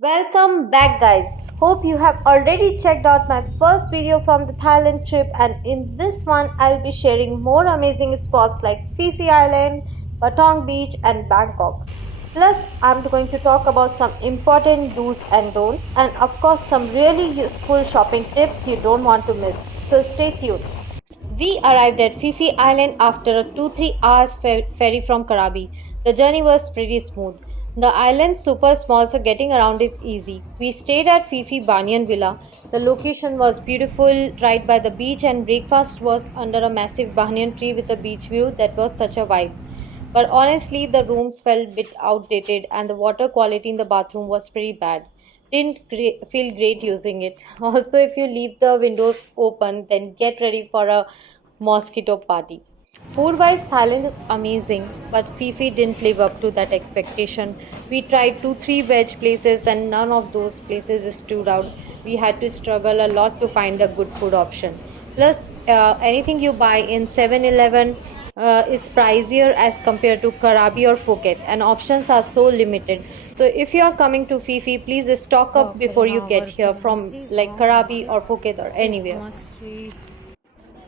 Welcome back, guys. Hope you have already checked out my first video from the Thailand trip, and in this one, I'll be sharing more amazing spots like Phi Phi Island, Patong Beach, and Bangkok. Plus, I'm going to talk about some important do's and don'ts, and of course, some really useful shopping tips you don't want to miss. So, stay tuned. We arrived at Phi Phi Island after a 2-3 hours ferry from Krabi. The journey was pretty smooth. The island's super small, so getting around is easy. We stayed at Phi Phi Banyan Villa. The location was beautiful, right by the beach, and breakfast was under a massive banyan tree with a beach view that was such a vibe. But honestly, the rooms felt a bit outdated, and the water quality in the bathroom was pretty bad. Didn't feel great using it. Also, if you leave the windows open, then get ready for a mosquito party. Food wise, Thailand is amazing, but Fifi didn't live up to that expectation. We tried 2 3 veg places, and none of those places stood out. We had to struggle a lot to find a good food option. Plus, anything you buy in 7-Eleven is pricier as compared to Karabi or Phuket, and options are so limited. So, if you are coming to Fifi, please stock up before you get here from like Karabi or Phuket or anywhere.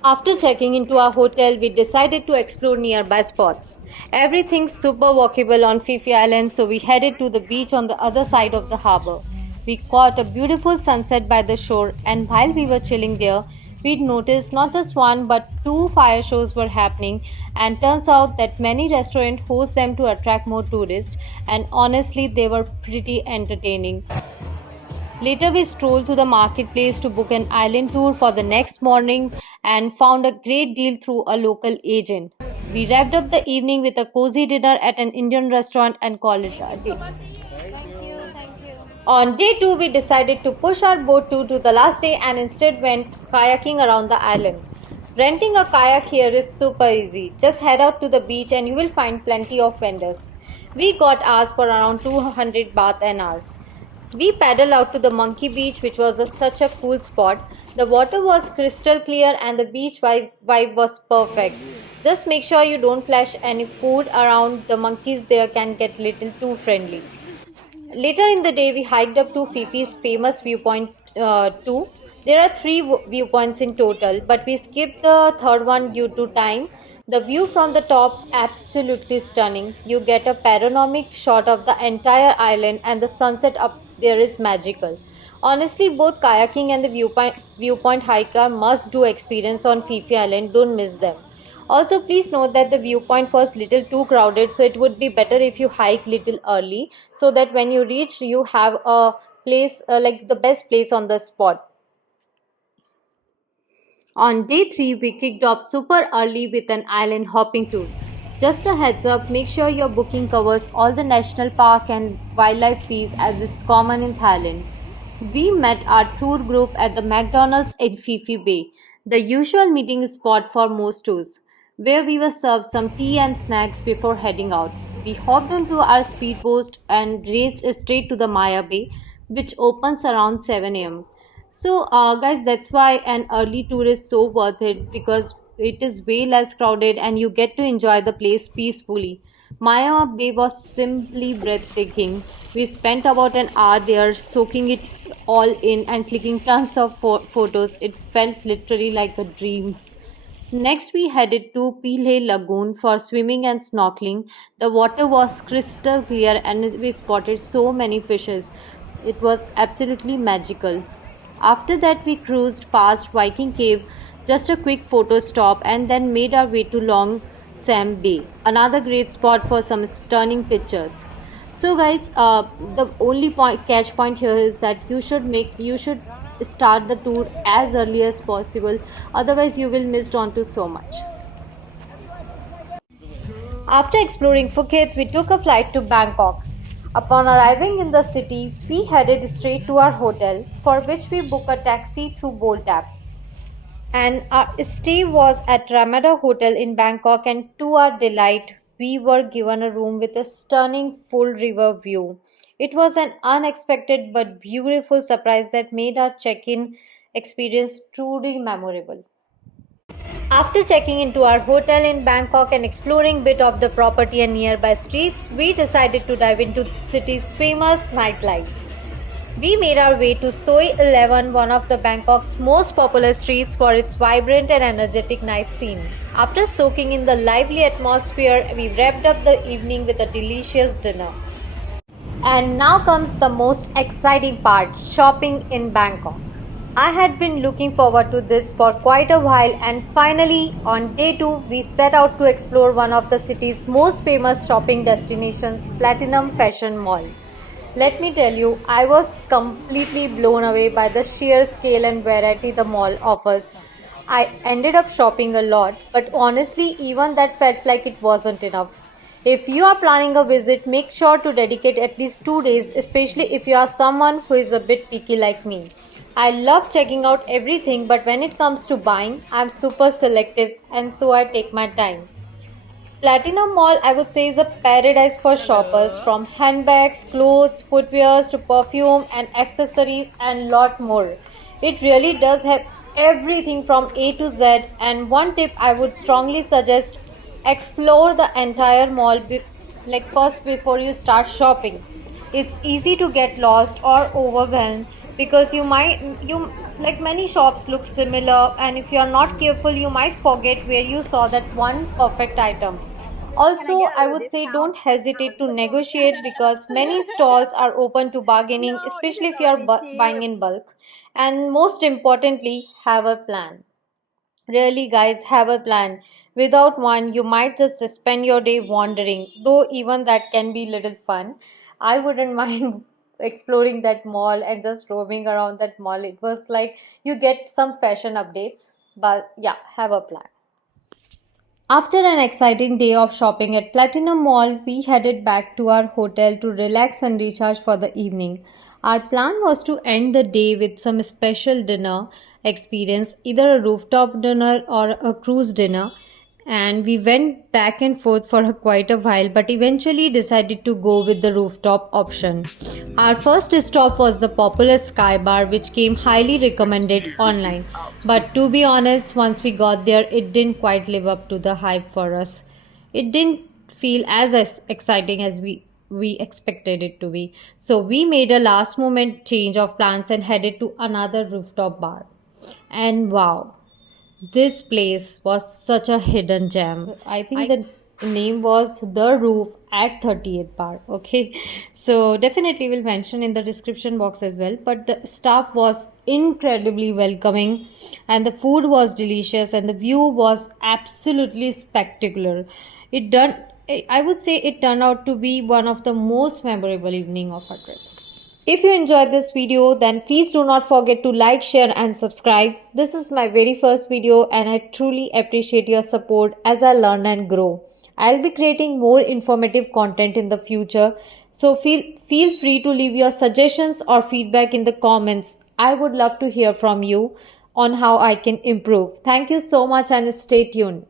After checking into our hotel, we decided to explore nearby spots. Everything's super walkable on Fifi Island, so we headed to the beach on the other side of the harbor. We caught a beautiful sunset by the shore, and while we were chilling there, we noticed not just one but two fire shows were happening, and turns out that many restaurants host them to attract more tourists, and honestly they were pretty entertaining. Later, we strolled to the marketplace to book an island tour for the next morning and found a great deal through a local agent. We wrapped up the evening with a cozy dinner at an Indian restaurant and called it a day. On day 2, we decided to push our boat to the last day and instead went kayaking around the island. Renting a kayak here is super easy. Just head out to the beach and you will find plenty of vendors. We got ours for around 200 baht an hour. We paddled out to the Monkey Beach, which was such a cool spot. The water was crystal clear and the beach vibe was perfect. Just make sure you don't flash any food around. The monkeys there can get little too friendly. Later in the day, we hiked up to Fifi's famous viewpoint 2. There are three viewpoints in total, but we skipped the third one due to time. The view from the top absolutely stunning. You get a panoramic shot of the entire island, and the sunset up there is magical. Honestly, both kayaking and the viewpoint hike are must-do experience on Fifi Island. Don't miss them. Also, please note that the viewpoint was little too crowded, so it would be better if you hike little early, so that when you reach, you have a place like the best place on the spot. On day 3, we kicked off super early with an island hopping tour. Just a heads up, make sure your booking covers all the national park and wildlife fees as it's common in Thailand. We met our tour group at the McDonald's in Fifi Bay, the usual meeting spot for most tours, where we were served some tea and snacks before heading out. We hopped onto our speedboat and raced straight to the Maya Bay, which opens around 7 a.m. So, guys, that's why an early tour is so worth it because it is way less crowded and you get to enjoy the place peacefully. Maya Bay was simply breathtaking. We spent about an hour there soaking it all in and clicking tons of photos. It felt literally like a dream. Next, we headed to Pilhe Lagoon for swimming and snorkeling. The water was crystal clear and we spotted so many fishes. It was absolutely magical. After that, we cruised past Viking Cave, just a quick photo stop, and then made our way to Long Sam Bay, another great spot for some stunning pictures. So, guys, the only catch point here is that you should start the tour as early as possible. Otherwise, you will miss on to so much. After exploring Phuket, we took a flight to Bangkok. Upon arriving in the city, we headed straight to our hotel, for which we booked a taxi through Bolt app. And our stay was at Ramada Hotel in Bangkok, and to our delight, we were given a room with a stunning full river view. It was an unexpected but beautiful surprise that made our check-in experience truly memorable. After checking into our hotel in Bangkok and exploring bit of the property and nearby streets, we decided to dive into the city's famous nightlife. We made our way to Soi 11, one of the Bangkok's most popular streets for its vibrant and energetic night scene. After soaking in the lively atmosphere, we wrapped up the evening with a delicious dinner. And now comes the most exciting part, shopping in Bangkok. I had been looking forward to this for quite a while, and finally, on day 2, we set out to explore one of the city's most famous shopping destinations, Platinum Fashion Mall. Let me tell you, I was completely blown away by the sheer scale and variety the mall offers. I ended up shopping a lot, but honestly, even that felt like it wasn't enough. If you are planning a visit, make sure to dedicate at least 2 days, especially if you are someone who is a bit picky like me. I love checking out everything, but when it comes to buying, I'm super selective and so I take my time. Platinum Mall, I would say, is a paradise for shoppers from handbags, clothes, footwears to perfume and accessories and lot more. It really does have everything from A to Z. And one tip I would strongly suggest, explore the entire mall like first before you start shopping. It's easy to get lost or overwhelmed because you like many shops look similar, and if you are not careful you might forget where you saw that one perfect item. Also, I would say don't hesitate to negotiate because many stalls are open to bargaining, especially if you are buying in bulk. And most importantly, have a plan. Really, guys, have a plan. Without one, you might just spend your day wandering, though, even that can be little fun. I wouldn't mind exploring that mall and just roaming around that mall. It was like you get some fashion updates, but yeah, have a plan. After an exciting day of shopping at Platinum Mall, we headed back to our hotel to relax and recharge for the evening. Our plan was to end the day with some special dinner experience, either a rooftop dinner or a cruise dinner. And we went back and forth for quite a while, but eventually decided to go with the rooftop option. Our first stop was the popular Sky Bar, which came highly recommended online. But to be honest, once we got there, it didn't quite live up to the hype for us. It didn't feel as exciting as we expected it to be. So we made a last moment change of plans and headed to another rooftop bar. And wow, this place was such a hidden gem. So I think the name was The Roof at 30th Bar. Okay, so definitely will mention in the description box as well. But the staff was incredibly welcoming, and the food was delicious, and the view was absolutely spectacular. It done. I would say it turned out to be one of the most memorable evening of our trip. If you enjoyed this video, then please do not forget to like, share and subscribe. This is my very first video and I truly appreciate your support as I learn and grow. I'll be creating more informative content in the future, so feel free to leave your suggestions or feedback in the comments. I would love to hear from you on how I can improve. Thank you so much and stay tuned.